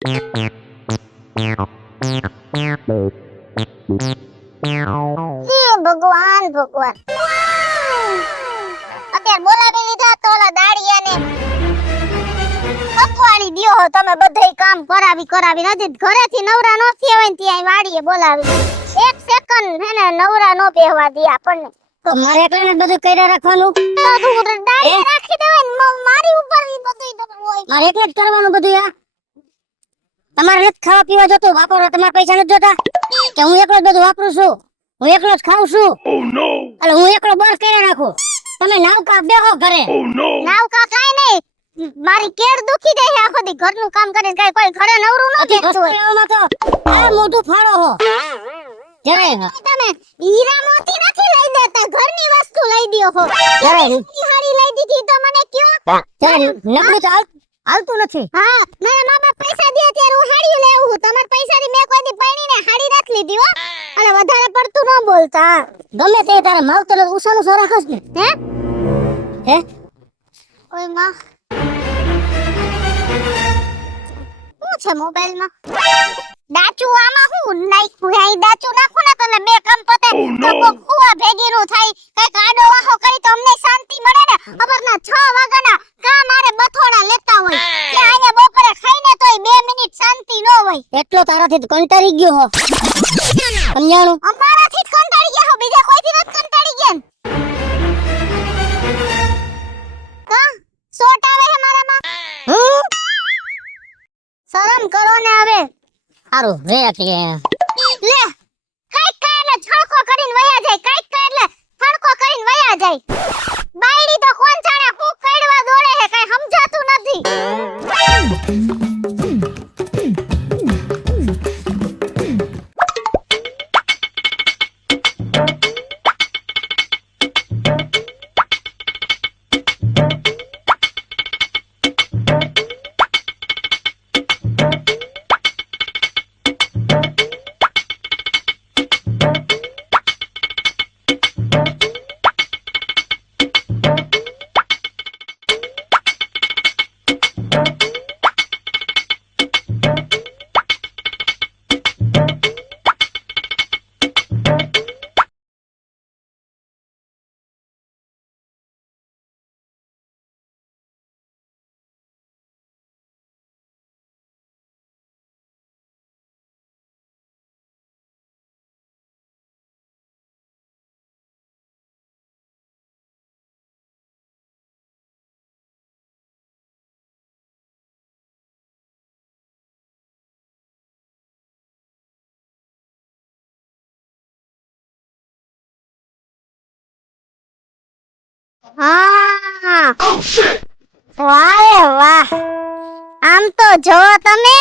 ભગવાન ભગવાન અત્યારે બોલાવી લીધા તો ઓલા દાડિયાને અખવાડી દિયો હો તમે બધાય કામ કરાવી નથી ઘરેથી નવરા નો થયા હોય ને ત્યાં વાડીએ બોલાવી એક સેકન્ડ હેને નવરા નો બેહવા દે આપણને તો મારે એકલાને બધું કર્યા રાખવાનું તો તું દાડિયા રાખી દેવાય ને મારી ઉપર ઈ બધું હોય મારે એકલા જ કરવાનું બધું યાર તમારે નથી ખાવા પીવા જોતું વાપરવા તમારા પૈસા નથી જોતા કે હું એકલો જ બધું વાપરું છું હું એકલો જ ખાઉં છું એટલે હું એકલો બસ કર્યા રાખું તમે નાવકા બેહો ઘરે નાવકા કાઈ નહીં મારી કેડ દુખી દે છે આખો દી ઘરનું કામ કરીને કાઈ કોઈ ઘરે નવરું ન બેઠું હોય તો આ મોઢું ફાડો હો જરાય તમે હીરા મોતી નથી લઈ દેતા ઘરની વસ્તુ લઈ દ્યો હો જરાય હાડી લઈ દીધી તો મને કયો જરાય નકરું તો હાલતું નથી હા મારા મા બાપ પૈસા દે ત્યારે હું હાડી લેવું તમાર પૈસાની મેં કોઈ દી પૈણીને હાડી નથી લીધી હો અને વધારે પડતું ન બોલતા ગમે તે તારે માવતર ઉસાનું સો રાખસ ને હે ઓય માં શું છે મોબાઈલમાં દાચુ આમાં હું નાખ્યું હે દાચુ નાખું ને તો બે કામ પતે તો ખુવા ભેગીનું થાય કઈક આડો વાહો કરી તો અમને શાંતિ મળે ને ખબરના 6 વાગ્યાના કા મારે બથોડા લેતા હોય કે આને બપોરે ખાઈને તોય 2 મિનિટ શાંતિ ન હોય એટલો તારાથી કંટાળી ગયો હો સમજાણું અમારાથી જ કંટાળી ગયા હો બીજા કોઈથી નથી કંટાળી ગયા ને કા સોટ આવે હે મારામાં શરમ કરો ને હવે સારું રે કે લે કઈક કાલે છળકો કરીને વયા જાય કઈક કાલે છળકો કરીને વયા જાય બાયડી તો કોણ જાણે કુક કડવા દોડે હે કઈ સમજાતું નથી હા વાહ વાહ આમ તો જો તમે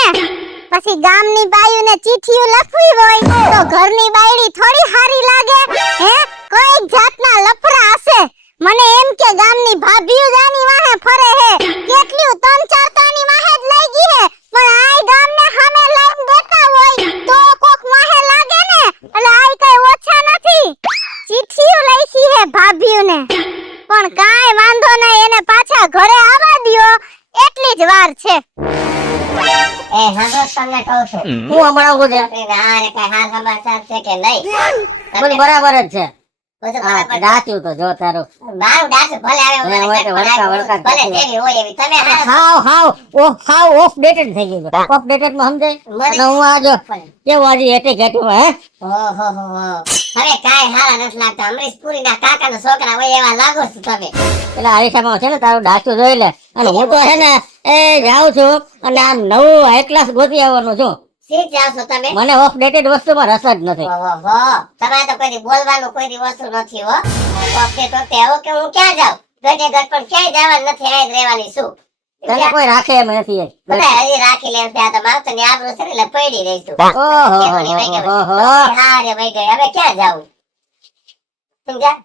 પછી ગામની બાયુને ચીઠીઓ લખવી હોય તો ઘરની બાયડી થોડી હારી લાગે હે કોઈ જાતના લફરા હશે મને એમ કે ગામની ભાભીઓ જાની વાહે ફરે હે કેટલી 3-4 તાની વાહે જ લઈ ગઈ હે પણ આય ગામને સામે લાઈન દેતા હોય તો કોક વાહે લાગે ને એટલે આય કઈ ઓછા નથી ચીઠીઓ લખી હે ભાભીઓને પણ કાઈ વાંધો નહીં એને પાછા ઘરે આવવા દિયો એટલી જ વાર છે એ હાલો તમને કહું છું હું હમણાં ઉભો છે ના રે કઈ હાલ સમાચાર છે કે નહીં બોલ બરાબર જ છે દાચું તો જો તારું મારું દાચું ભલે આવે ભલે જેવી હોય એવી તમે હાવ ઓફ ડેટેડ થઈ ગયું ઓફ ડેટેડ માં સમજે અને હું આજો કેવું આજે એટે ઘેટું હે ઓહો હવે કાઈ હારા નથી લાગતા અમરીશપુરી ના કાકાના છોકરા હોય એવા લાગો છો તમે એટલે હરીસામાં છે ને તારું દાચું જોઈ લે અને હું તો છે ને એ જાઉં છું અને આમ નવું હાઈ ક્લાસ ગોતી આવવાનું છું શીખ જાવ છો તમે મને ઓફ ડેટેડ વસ્તુમાં રસ જ નથી ઓહો તમારે તો કોઈ બોલવાનું કોઈ વસ્તુ નથી હો ઓફ ડેટેડ તો એવો કે હું ક્યાં જાઉં ગજે ગજ પણ ક્યાંય જવાનું નથી આજ રહેવાની શું તને કોઈ રાખે એમ નથી બધા હજી રાખી લે ત્યાં તો માવતર ની આબરૂ છે એટલે પડી રહીશું ઓહો હા રે ભાઈ ગઈ હવે ક્યાં જાવું સમજ્યા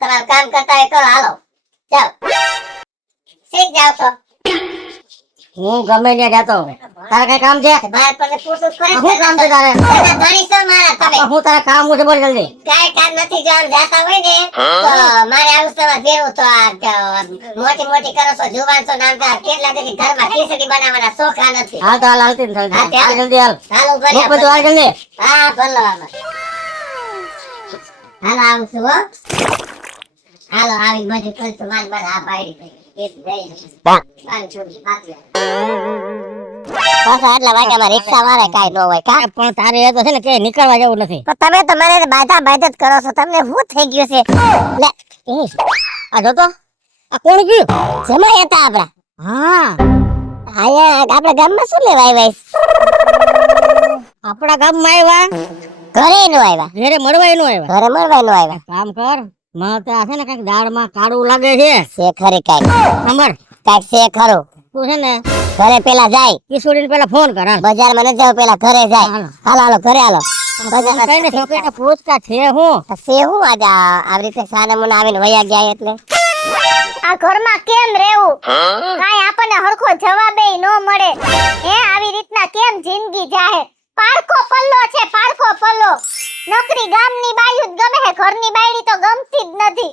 તમારું કામ કરતા હોય કરો હાલો જાઓ શીખ જાવ છો હું ગમે ત્યાં જાતો હોઉં. તારે કઈ કામ છે? બાર પર પૂછું કરે શું કામ છે તારે? બધા ધણી છો મારા તમે હું તારે કામ હું છે બોલ જલ્દી. કાંઈ કામ નથી જો આમ જાતા હોય ને તો મારે આવું તમારે ભેરું તો મોટી મોટી કરો છો જુવાન છો નામ તાર કેટલા દી ઘરમાં ખીચડી બનાવવાના શોખા નથી હાલ તો હાલ હાલતી ને થોડી. હા, હાલ જલ્દી હાલ. હાલો મૂક ભલે બધું હાલ જલ્દી. હા ભલે આમાં હાલો આવું છું હો હાલો આવી બધી કલ તો મારી બસ આ પાડી એક જઈ પાંચ છોડી પાછી પાછા આટલા વાગ્યામાં રિક્ષા વાળા કાંઈ ન હોય કા પણ તારે એ તો છે ને કે નીકળવા જેવું નથી. પણ તમે તો મને બાધા બાધા જ કરો છો તમને શું થઈ ગયું છે લે આ જોતો આ કોણ ગયું? જમાઈ હતા આપડા હા અહીંયા આપડા ગામમાં શું લેવા આવ્યા આપણા ગામમાં આવ્યા, ઘરે નો આવ્યા ઘરે મળવા નું આવ્યા. ઘરે મળવા નો આવ્યા કામ કર, માં તો આ છે ને કઈક દાળમાં કાળું લાગે છે. છે ખરી કાંઈક સાંભળ, કાંઈક છે ખરું તું છે ને ઘરે પેલા જાય કિશોરીને પેલા ફોન કર. હાલ. બજારમાં ન જાવ પેલા ઘરે જાય હાલો. હાલો હાલો ઘરે હાલો કઈ ને છોકરીને પૂછતા છે હું. છે હું આજે આવી રીતે સાનામુના આવીને વયા ગયા એટલે આ ઘરમાં કેમ રહેવું કાઈ આપણને હરખો જવાબ નો મળે હે આવી રીતના કેમ જિંદગી જાહે પારકો પલ્લો છે પારકો પલ્લો નોકરી ગામની બાયું જ ગમે હે ઘરની બાયડી તો ગમતી જ નથી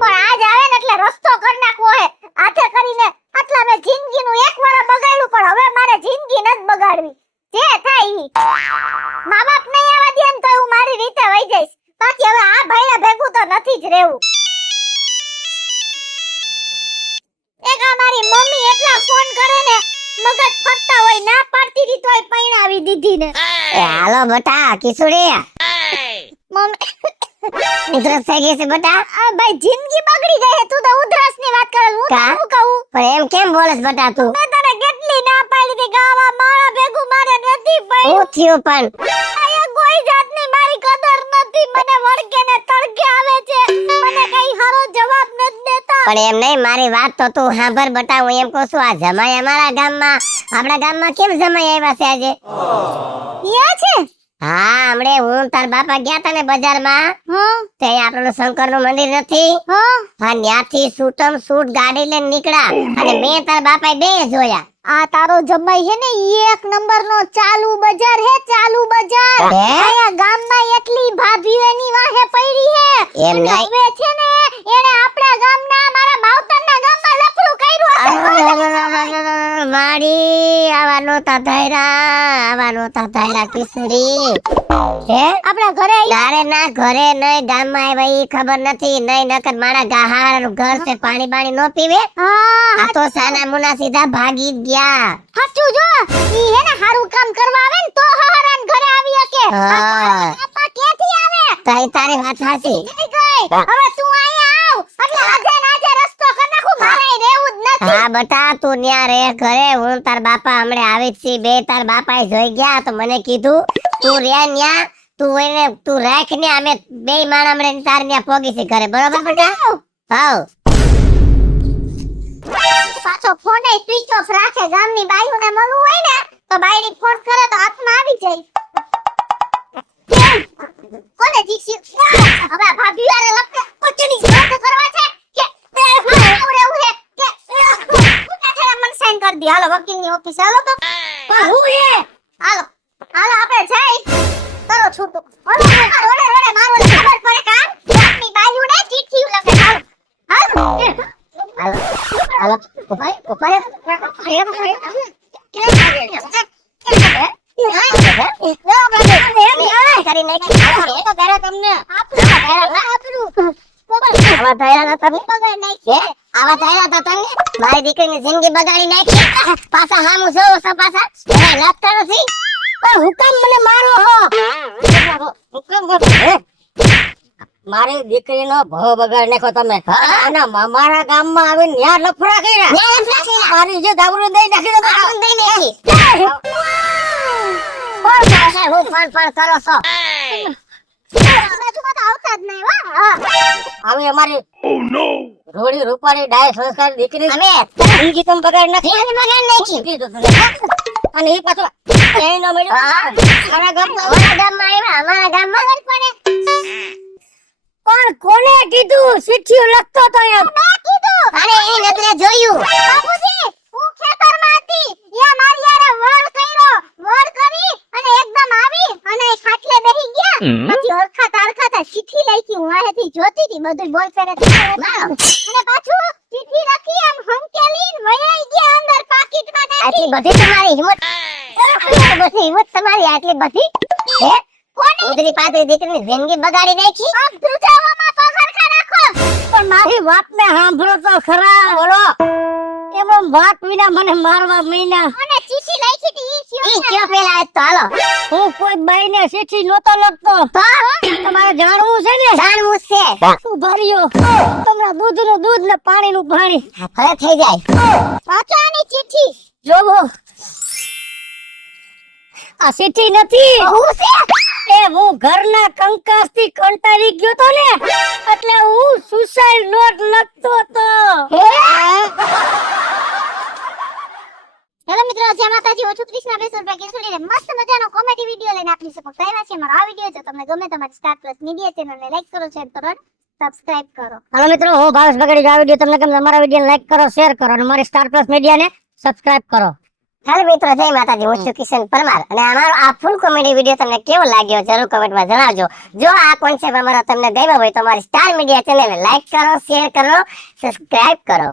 પણ આજ આવે ને એટલે રસ્તો કરી નાખવો હે હાથે કરીને આટલા મેં જિંદગીનું એક વાર બગાડ્યું પણ હવે મારે જિંદગી નથી બગાડવી જે થાય ઈ મા બાપ નહીં આવવા દે ને તો હું મારી રીતે વઈ જઈશ બાકી હવે આ ભાઈલા ભેગું તો નથી જ રહેવું એક આ મારી મમ્મી એટલા ફોન કરે ને મગજ ફરતા હોય ના પાડતી રી તોય પૈણાવી દીધી ને એ હાલો બટા કિશોરી મમ્મી ઉધરસ થઈ ગઈ છે બટા આ ભાઈ જિંદગી બગડી ગઈ હે તું તો ઉધરસ ની વાત કરે હું કા? શું કહું પણ એમ કેમ બોલસ બટા તું મેં તને કેટલી ના પાડી હતી ગાવા મારા ભેગું મારે નથી પડી હું થયું પણ આયા કોઈ જાતની મારી કદર નથી મને વળકે ને તડકે આવે છે મને કઈ હારો જવાબ નથી દેતા પણ એમ નહીં મારી વાત તો તું સાંભળ બટા હું એમ કહું છું આ જમાઈ અમારા ગામમાં આપણા ગામમાં કેમ જમાઈ આવ્યા છે આજે યા છે હા હમણે હું તાર બાપા ગયા તા ને બજારમાં હા તે આપણું શંકર નું મંદિર નથી હા હા ત્યાંથી સૂટમ સૂટ ગાડી લઈને નીકળ્યા અને મેં તાર બાપા બે જોયા આ તારો જમાઈ હે ને ઈ એક નંબર નો ચાલુ બજાર હે ચાલુ બજાર હે? આયા ગામમાં એટલી ભાભીઓ એની વાહે પડી હે એમ અને નહીં. હવે છે ને એને આપણા ગામના મારા માવતરના ગામમાં લફડું કર્યું હશે મારી આવા નહોતા ધાયરા કિશોરી હે આપણા ઘરે આઈ- તારે ના ઘરે નહીં ગામમાં આવ્યા ઈ ખબર નથી નહીં નકર મારા ગાહાર ઘર છે પાણી બાણી નો પીવે હા આ તો સાના મુના સીધા ભાગી જ ગયા હાચું જો ઈ હે ને હારું કામ કરવા આવે ને તો હરાન ઘરે આવી શકે હા. આપા ક્યાંથી આવે તારી વાત સાચી થઈ ગઈ હવે તું અહીંયા આવ એટલે આજે ને આજે રસ્તો કરી નાખું મારે રહેવું જ નથી હા બટા તું ન્યા રે ઘરે હું તાર બાપા હમણે આવી જ છી બે તાર બાપા જોઈ ગયા તો મને કીધું તું રે ન્યા તું રાખ ને અમે બે માણ હમણે તાર ન્યા પોગી છે ઘરે બરોબર બેટા હાઉ પાછો ફોન એ સ્વિચ ઓફ રાખે ગામની બાયુને મળવું હોય ને તો બાયડી ફોન કરે તો હાથમાં આવી જાય કોને જીસી હવે ભાભી વારે લપકે કોચની વાત કરવા છે કે એવું હે કે મન સાઈન કરી દી હાલો વકીલની ઓફિસ હાલો તો પણ હું હે હાલો હાલો આપણે જઈ કરો છૂટું ઓલે રોડે મારો ખબર પડે કામ ગામની બાયુને ચીઠી લખે હાલો હાલો હાલો ઉપાય કરી નાખી તો તારે તમને આવા ધાયરા હતા તમે મારી દીકરીની જિંદગી બગાડી નાખી પાછા હામું જોવો છો પાછા એને લાગતા નથી પણ હુકમ મને મારો હો મારી દીકરીનો ભાવ બગાડ નાખો તમે અને મારા ગામમાં આવીને ન્યા લફડા કર્યા. મારી જે દાવરું દઈ નાખી દો આવું દઈ નાખી ફોન કરો છો બાજુમાં તો આવતા જ નહીં હો આવી અમારી રોડી રૂપારી ડાય સંસ્કાર દીકરી અમે જિંદગી તમે બગાડ નાખી. જિંદગી બગાડી નાખી. કીધું તને. અને એ પાછો ક્યાંય ન મળ્યો. મારા ગામમાં અમારા ગામમાં જ પડે પણ કોને કીધું ચિઠ્ઠીઓ લખતો તો એમ મેં કીધું અરે એ નજરે જોયું બાપુજી હું ખેતરમાં હતી એ મારી યારે વળ કરી અને એકદમ આવી અને ખાટલે બેહી ગયા પછી અરખા ચીઠી લખી હું આહેથી જોતી હતી બધું બોયફ્રેન્ડ અને પાછું ચીઠી લખી આમ હંકેલી વયાઈ ગયા અંદર પાકીટમાં નાખી. આટલી બધી તમારી હિંમત બધી હિંમત તમારી આટલી બધી હે કોની ઉધરી પાતળી દીકરીની જિંદગી બગાડી નાખી. આમ ધ્રુજાઓમાં પગરખા રાખો. પણ મારી વાતને સાંભળો તો ખરા. બોલો એમાં વાત વિના મને મારવા મહિના. અને ચીઠી લખી હતી ઈ કયો પેલા આજ તો હાલો હું કોઈ બાઈને ચીઠી નહોતો લખતો. તમારે જાણવું છે ને? જાણવું છે શું ભર્યો તમને દૂધનું દૂધ ને પાણીનું પાણી. હવે થઈ જાય પાછાની ચીઠી જોવો આ ચીઠી નથી. હું છે એ હું ઘરના કંકાસથી કંટાળી ગયો તો ને એટલે હું સુસાઇડ નોટ લખતો તો. હેલો મિત્રો, જય માતાજી. હું છું કૃષ્ણા બેસુરભાઈ કેસુડીને મસ્ત મજાનો કોમેડી વિડિયો લઈને આપની સમક્ષ આવ્યા છે. મારો આ વિડિયો જો તમને ગમે તો મારી સ્ટાર પ્લસ મીડિયા ચેનલને લાઈક કરો, શેર કરો અને સબસ્ક્રાઇબ કરો. હાલો મિત્રો, હું ભાવેશ બગડી. આ વિડિયો તમને ગમે અમારા વિડિયોને લાઈક કરો, શેર કરો અને મારી સ્ટાર પ્લસ મીડિયાને સબસ્ક્રાઇબ કરો. હાલો મિત્રો, જય માતાજી. હું છું કિશન પરમાર અને અમારો આ ફૂલ કોમેડી વિડિયો તમને કેવો લાગ્યો જરૂર કમેન્ટમાં જણાવજો. જો આ કોન્સેપ્ટ અમારો તમને ગમ્યો હોય તો અમારી સ્ટાર મીડિયા ચેનલને લાઈક કરો, શેર કરો, સબસ્ક્રાઇબ કરો.